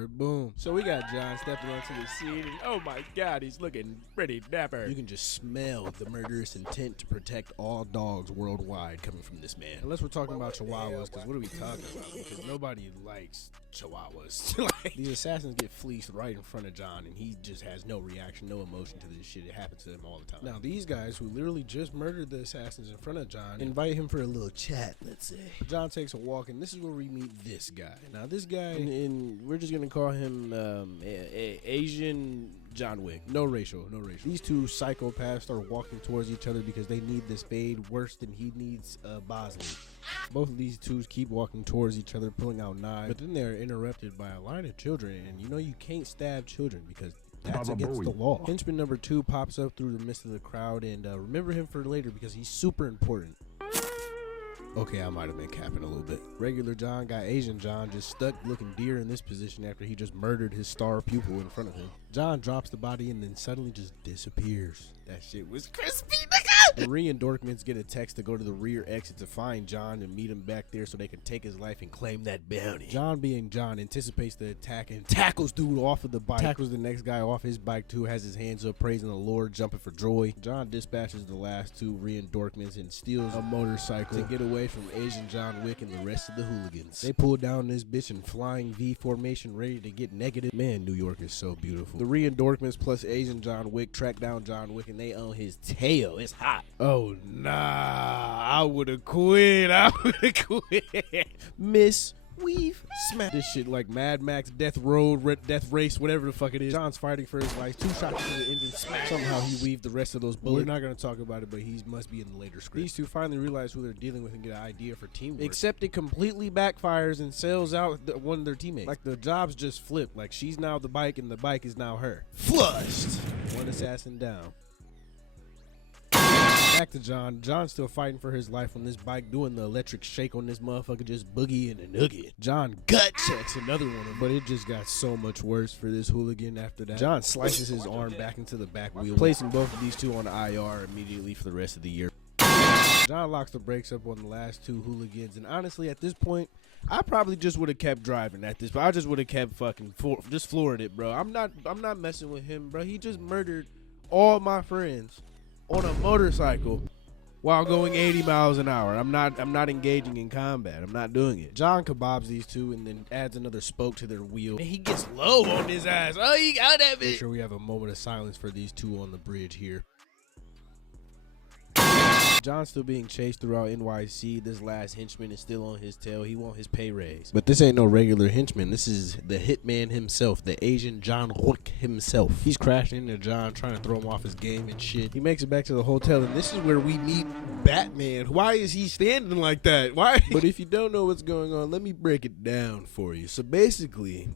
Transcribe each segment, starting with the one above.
start. Boom. So we got John stepping onto the scene, and oh my God, he's looking pretty dapper. You can just smell the murderous intent to protect all dogs worldwide coming from this man. Unless we're talking about chihuahuas, because what are we talking about? Because nobody likes chihuahuas. Like, these assassins get fleeced right in front of John, and he just has no reaction, no emotion to this shit. It happens to them all the time. Now, these guys who literally just murdered the assassins in front of John invite him for a little chat, let's say. John takes a walk, and this is where we meet this guy. Now, this guy, and we're just going to call him Asian John Wick. No racial. These two psychopaths start walking towards each other because they need this fade worse than he needs Bosley. Both of these twos keep walking towards each other, pulling out knives, but then they're interrupted by a line of children, and you know you can't stab children because that's against the law. Henchman number 2 pops up through the midst of the crowd, and remember him for later because he's super important. Okay, I might have been capping a little bit. Regular John got Asian John just stuck looking deer in this position after he just murdered his star pupil in front of him. John drops the body and then suddenly just disappears. That shit was crispy, nigga! The re-endorsements get a text to go to the rear exit to find John and meet him back there so they can take his life and claim that bounty. John, being John, anticipates the attack and tackles dude off of the bike. Tackles the next guy off his bike too, has his hands up praising the Lord, jumping for joy. John dispatches the last 2 re-endorsements and steals a motorcycle to get away from Asian John Wick and the rest of the hooligans. They pull down this bitch in flying V formation, ready to get negative. Man, New York is so beautiful. The re-endorsements plus Asian John Wick track down John Wick and they own his tail. It's hot. Oh nah, I would've quit. Miss Weave smack this shit like Mad Max, Death Road, Death Race, whatever the fuck it is. John's fighting for his life. 2 shots to the engine, smack. Somehow he weaved the rest of those bullets. We're not gonna talk about it, but he must be in the later script. These two finally realize who they're dealing with and get an idea for teamwork. Except it completely backfires and sells out one of their teammates. Like the jobs just flipped. Like she's now the bike and the bike is now her. Flushed. One assassin down. Back to John. John's still fighting for his life on this bike, doing the electric shake on this motherfucker, just boogie and a nugget. John gut checks another one of them, but it just got so much worse for this hooligan after that. John slices his arm back into the back wheel, placing both of these two on the IR immediately for the rest of the year. John locks the brakes up on the last 2 hooligans, and honestly, at this point, I probably just would have kept driving at this, but I just would have kept fucking just flooring it, bro. I'm not messing with him, bro. He just murdered all my friends on a motorcycle while going 80 miles an hour. I'm not engaging in combat. I'm not doing it. John kebabs these two and then adds another spoke to their wheel. And he gets low on his ass. Oh, he got that bitch. Make sure we have a moment of silence for these two on the bridge here. John's still being chased throughout NYC. This last henchman is still on his tail. He want his pay raise. But this ain't no regular henchman. This is the hitman himself, the Asian John Wick himself. He's crashing into John, trying to throw him off his game and shit. He makes it back to the hotel, and this is where we meet Batman. Why is he standing like that? Why? But if you don't know what's going on, let me break it down for you. So basically,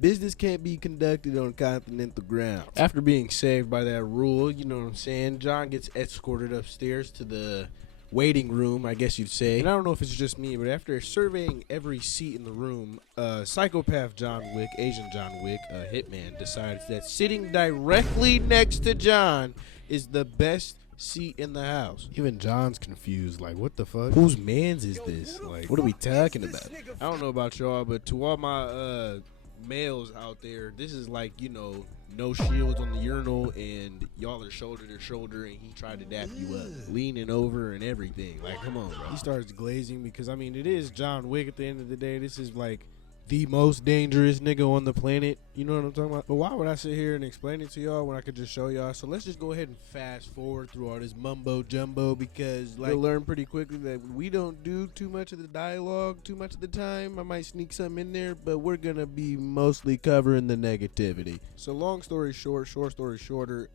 business can't be conducted on continental ground. After being saved by that rule, you know what I'm saying, John gets escorted upstairs to the waiting room, I guess you'd say. And I don't know if it's just me, but after surveying every seat in the room, psychopath John Wick, Asian John Wick, hitman, decides that sitting directly next to John is the best seat in the house. Even John's confused, like, what the fuck? Whose mans is this? Like, what are we talking about? I don't know about y'all, but to all my males out there, this is like, you know, no shields on the urinal and y'all are shoulder to shoulder and he tried to dap you up, leaning over and everything. Like, come on, bro. He starts glazing because, I mean, it is John Wick at the end of the day. This is like the most dangerous nigga on the planet. You know what I'm talking about? But why would I sit here and explain it to y'all when I could just show y'all? So let's just go ahead and fast forward through all this mumbo jumbo, because like, you'll learn pretty quickly that we don't do too much of the dialogue too much of the time. I might sneak something in there, but we're gonna be mostly covering the negativity. So long story short, short story shorter,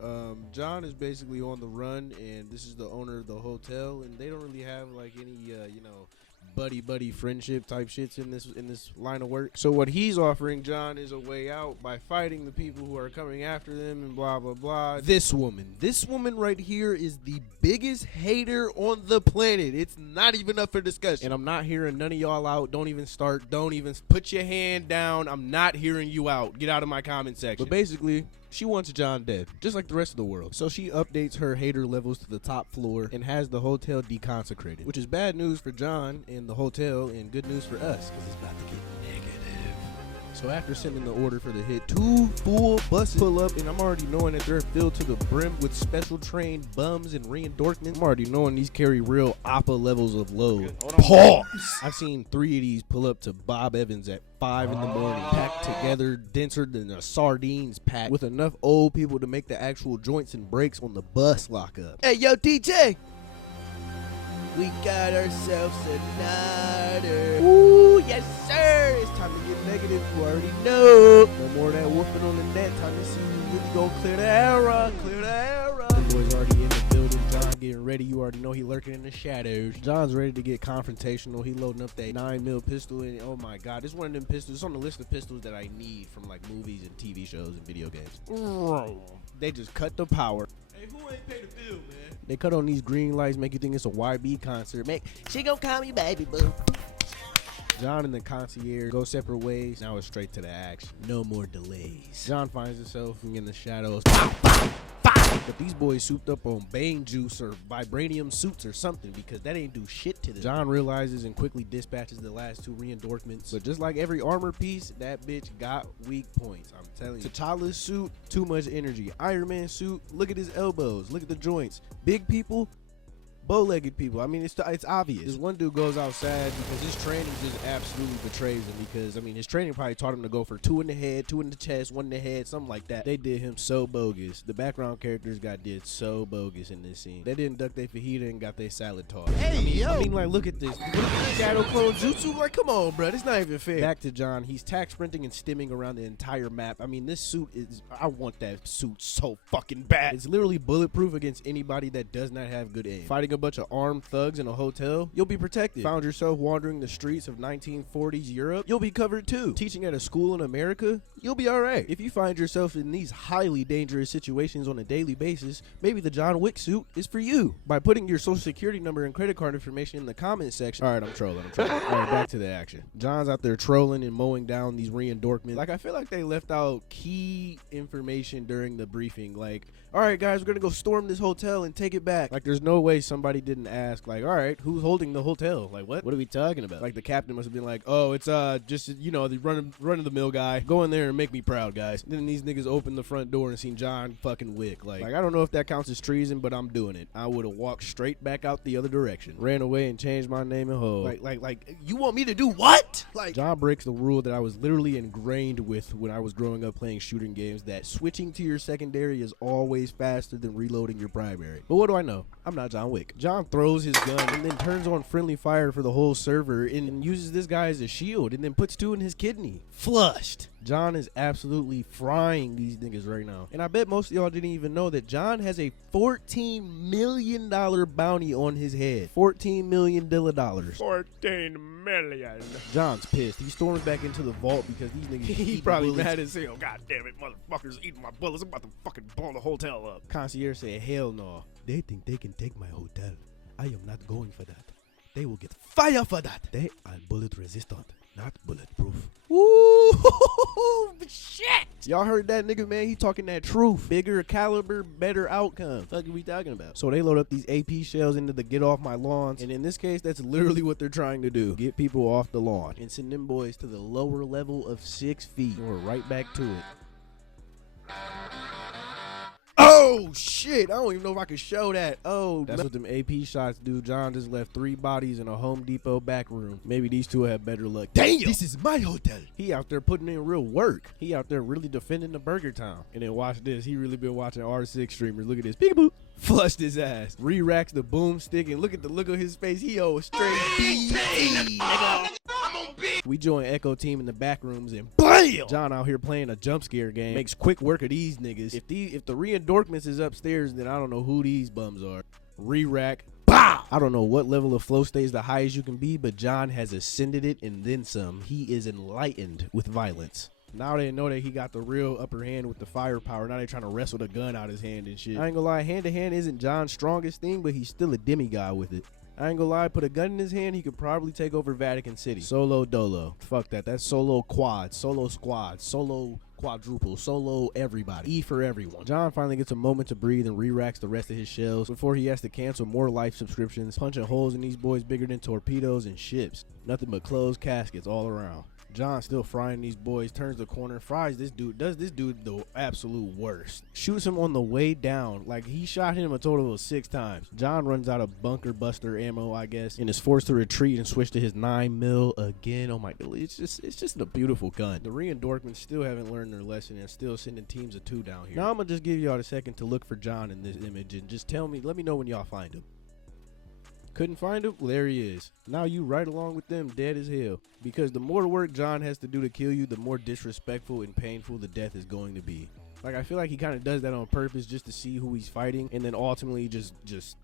John is basically on the run, and this is the owner of the hotel, and they don't really have like any you know, buddy friendship type shits in this line of work. So what he's offering John is a way out by fighting the people who are coming after them and blah blah blah. This woman right here is the biggest hater on the planet. It's not even up for discussion, and I'm not hearing none of y'all out. Don't even start, don't even put your hand down. I'm not hearing you out. Get out of my comment section. But basically, she wants John dead, just like the rest of the world. So she updates her hater levels to the top floor and has the hotel deconsecrated, which is bad news for John and the hotel and good news for us, because it's about to get negative. So after sending the order for the hit, 2 full buses pull up, and I'm already knowing that they're filled to the brim with special trained bums and re-endorsements. I'm already knowing these carry real Appa levels of load. Pause! I've seen 3 of these pull up to Bob Evans at 5 in the morning, packed together, denser than a sardines pack, with enough old people to make the actual joints and brakes on the bus lock up. Hey, yo, DJ! We got ourselves another. Ooh, yes, sir. It's time to get negative. You already know. No more of that whooping on the net. Time to see who really gonna clear the era. Clear the era. The boy's already in the building. John getting ready. You already know he lurking in the shadows. John's ready to get confrontational. He loading up that 9mm pistol. And oh my God, this is one of them pistols. It's on the list of pistols that I need from like movies and TV shows and video games. They just cut the power. Hey, who ain't pay the bill, man? They cut on these green lights, make you think it's a YB concert. She gonna call me baby boo. John and the concierge go separate ways. Now it's straight to the action. No more delays. John finds himself in the shadows. But these boys souped up on Bane juice or vibranium suits or something, because that ain't do shit to them. John realizes and quickly dispatches the last 2 re-endorsements. But just like every armor piece, that bitch got weak points. I'm telling you. T'Challa's suit, too much energy. Iron Man suit, look at his elbows, look at the joints. Big people, bow-legged people. I mean, it's obvious. This one dude goes out sad because his training just absolutely betrays him, because, I mean, his training probably taught him to go for 2 in the head, 2 in the chest, 1 in the head, something like that. They did him so bogus. The background characters did so bogus in this scene. They didn't duck their fajita and got their salad tossed. Hey, I mean, like, look at this. Shadow clone jutsu? Like, come on, bro. It's not even fair. Back to John. He's tack sprinting and stimming around the entire map. I mean, this suit is... I want that suit so fucking bad. It's literally bulletproof against anybody that does not have good aim. Fighting a bunch of armed thugs in a hotel, you'll be protected. Found yourself wandering the streets of 1940s Europe, you'll be covered too. Teaching at a school in America, you'll be alright. If you find yourself in these highly dangerous situations on a daily basis, maybe the John Wick suit is for you. By putting your social security number and credit card information in the comment section. Alright, I'm trolling. Alright, back to the action. John's out there trolling and mowing down these re-endorsements. Like, I feel like they left out key information during the briefing. Like, alright guys, we're gonna go storm this hotel and take it back. Like, there's no way somebody didn't ask, like, all right, who's holding the hotel? Like, what are we talking about? Like, the captain must have been like, oh, it's just, you know, the run-of-the-mill guy. Go in there and make me proud, guys. And then these niggas opened the front door and seen John fucking Wick. Like, I don't know if that counts as treason, but I'm doing it. I would have walked straight back out the other direction. Ran away and changed my name and whole. Like, you want me to do what? Like, John breaks the rule that I was literally ingrained with when I was growing up playing shooting games, that switching to your secondary is always faster than reloading your primary. But what do I know? I'm not John Wick. John throws his gun and then turns on friendly fire for the whole server and uses this guy as a shield and then puts 2 in his kidney. Flushed. John is absolutely frying these niggas right now. And I bet most of y'all didn't even know that John has a $14 million bounty on his head. $14 million. 14 million. John's pissed. He storms back into the vault because these niggas He's probably mad as hell. God damn it, motherfuckers eating my bullets. I'm about to fucking blow the hotel up. Concierge said, hell no. They think they can take my hotel. I am not going for that. They will get fire for that. They are bullet resistant, not bulletproof. Ooh, shit. Y'all heard that nigga, man? He talking that truth. Bigger caliber, better outcome. What are we talking about? So they load up these AP shells into the get off my lawns. And in this case, that's literally what they're trying to do. Get people off the lawn and send them boys to the lower level of 6 feet. And we're right back to it. Oh shit, I don't even know if I can show that. Oh, that's what them AP shots do. John just left 3 bodies in a Home Depot back room. Maybe these 2 have better luck. Damn, this is my hotel. He out there putting in real work. He out there really defending the Burger Town. And then watch this, he really been watching R6 streamers. Look at this, peekaboo. Flushed his ass. Re-racks the boomstick and look at the look of his face. He owe a straight BT, nigga. We join Echo Team in the back rooms and BAM! John out here playing a jump scare game. Makes quick work of these niggas. If the re-endorsements is upstairs, then I don't know who these bums are. Re-rack. Bow! I don't know what level of flow state is the highest you can be, but John has ascended it and then some. He is enlightened with violence. Now they know that he got the real upper hand with the firepower. Now they trying to wrestle the gun out his hand and shit. I ain't gonna lie, hand-to-hand isn't John's strongest thing, but he's still a demigod with it. I ain't gonna lie, put a gun in his hand, he could probably take over Vatican City. Solo dolo. Fuck that. That's solo quad, solo squad, solo quadruple, solo everybody. E for everyone. John finally gets a moment to breathe and re-racks the rest of his shells before he has to cancel more life subscriptions, punching holes in these boys bigger than torpedoes and ships. Nothing but closed caskets all around. John still frying these boys, turns the corner, fries this dude, does this dude the absolute worst. Shoots him on the way down. Like, he shot him a total of 6 times. John runs out of bunker buster ammo, I guess, and is forced to retreat and switch to his 9mm again. Oh my god, it's just a beautiful gun. The re-endorkments still haven't learned their lesson and still sending teams of 2 down here. Now I'm gonna just give y'all a second to look for John in this image and just let me know when y'all find him. Couldn't find him? Well, there he is. Now you right along with them, dead as hell. Because the more work John has to do to kill you, the more disrespectful and painful the death is going to be. Like, I feel like he kind of does that on purpose just to see who he's fighting, and then ultimately just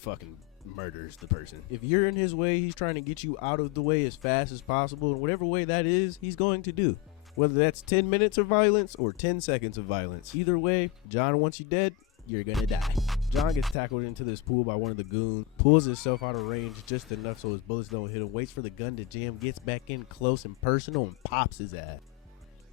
fucking murders the person. If you're in his way, he's trying to get you out of the way as fast as possible, and whatever way that is, he's going to do. Whether that's 10 minutes of violence or 10 seconds of violence. Either way, John wants you dead, you're gonna die. John gets tackled into this pool by one of the goons, pulls himself out of range just enough so his bullets don't hit him, waits for the gun to jam, gets back in close and personal, and pops his ass.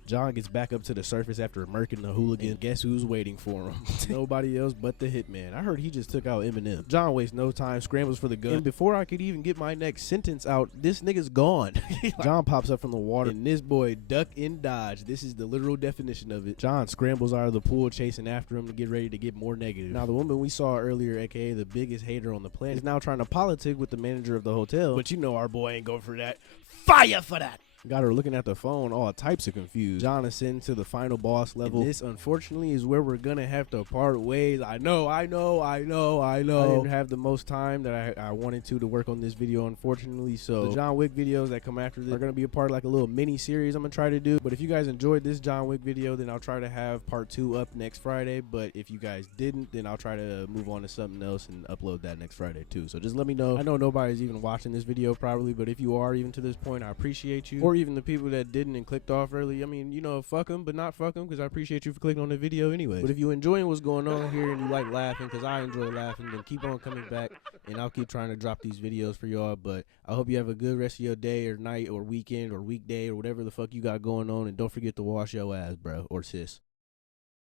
John gets back up to the surface after murking the hooligan. And guess who's waiting for him? Nobody else but the hitman. I heard he just took out Eminem. John wastes no time, scrambles for the gun. And before I could even get my next sentence out, this nigga's gone. John pops up from the water, and this boy duck and dodge. This is the literal definition of it. John scrambles out of the pool, chasing after him to get ready to get more negative. Now, the woman we saw earlier, aka the biggest hater on the planet, is now trying to politic with the manager of the hotel. But you know our boy ain't going for that. Fire for that! Got her looking at the phone, all types of confused. John ascends to the final boss level. And this, unfortunately, is where we're gonna have to part ways. I know. I didn't have the most time that I wanted to work on this video, unfortunately. So the John Wick videos that come after this are gonna be a part of like a little mini series I'm gonna try to do. But if you guys enjoyed this John Wick video, then I'll try to have part 2 up next Friday. But if you guys didn't, then I'll try to move on to something else and upload that next Friday too. So just let me know. I know nobody's even watching this video probably, but if you are even to this point, I appreciate you. Or even the people that didn't and clicked off early. I mean, you know, fuck them, but not fuck them, because I appreciate you for clicking on the video anyway. But if you enjoying what's going on here and you like laughing, because I enjoy laughing, then keep on coming back, and I'll keep trying to drop these videos for y'all. But I hope you have a good rest of your day or night or weekend or weekday or whatever the fuck you got going on, and don't forget to wash your ass, bro, or sis.